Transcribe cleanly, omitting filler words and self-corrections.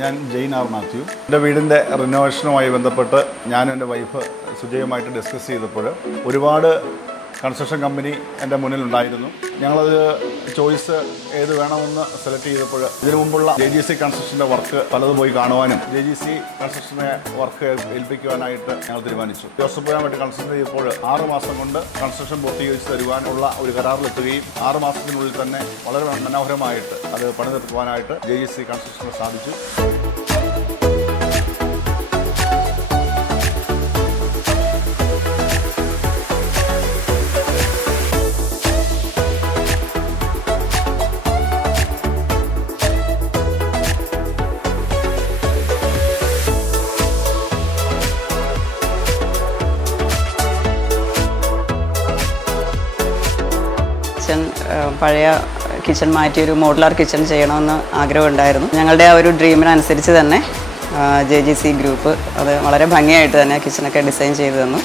ഞാൻ ജെയിൻ ആർ മാത്യു. എൻ്റെ വീടിൻ്റെ റിനോവേഷനുമായി ബന്ധപ്പെട്ട് ഞാനും എൻ്റെ വൈഫ് സുജയുമായിട്ട് ഡിസ്കസ് ചെയ്തപ്പോൾ ഒരുപാട് കൺസ്ട്രക്ഷൻ കമ്പനി എൻ്റെ മുന്നിലുണ്ടായിരുന്നു. ഞങ്ങളത് ചോയ്സ് ഏത് വേണമെന്ന് സെലക്ട് ചെയ്തപ്പോൾ ഇതിനു മുമ്പുള്ള JGC കൺസ്ട്രക്ഷൻ്റെ വർക്ക് പലതും പോയി കാണുവാനും JGC കൺസ്ട്രക്ഷനെ വർക്ക് ഏൽപ്പിക്കുവാനായിട്ട് ഞങ്ങൾ തീരുമാനിച്ചു. ജോസഫുമായിട്ട് കൺസൾട്ട് ചെയ്തപ്പോൾ 6 മാസം കൊണ്ട് കൺസ്ട്രക്ഷൻ പൂർത്തീകരിച്ച് തരുവാനുള്ള ഒരു കരാറിലെത്തുകയും 6 മാസത്തിനുള്ളിൽ തന്നെ വളരെ മനോഹരമായിട്ട് അത് പണിതെടുക്കുവാനായിട്ട് JGC കൺസ്ട്രക്ഷന് സാധിച്ചു. പഴയ കിച്ചൺ മാറ്റി ഒരു മോഡുലാർ കിച്ചൺ ചെയ്യണമെന്ന് ആഗ്രഹമുണ്ടായിരുന്നു. ഞങ്ങളുടെ ആ ഒരു ഡ്രീമിനനുസരിച്ച് തന്നെ JGC ഗ്രൂപ്പ് അത് വളരെ ഭംഗിയായിട്ട് തന്നെ കിച്ചണൊക്കെ ഡിസൈൻ ചെയ്തു തന്നു.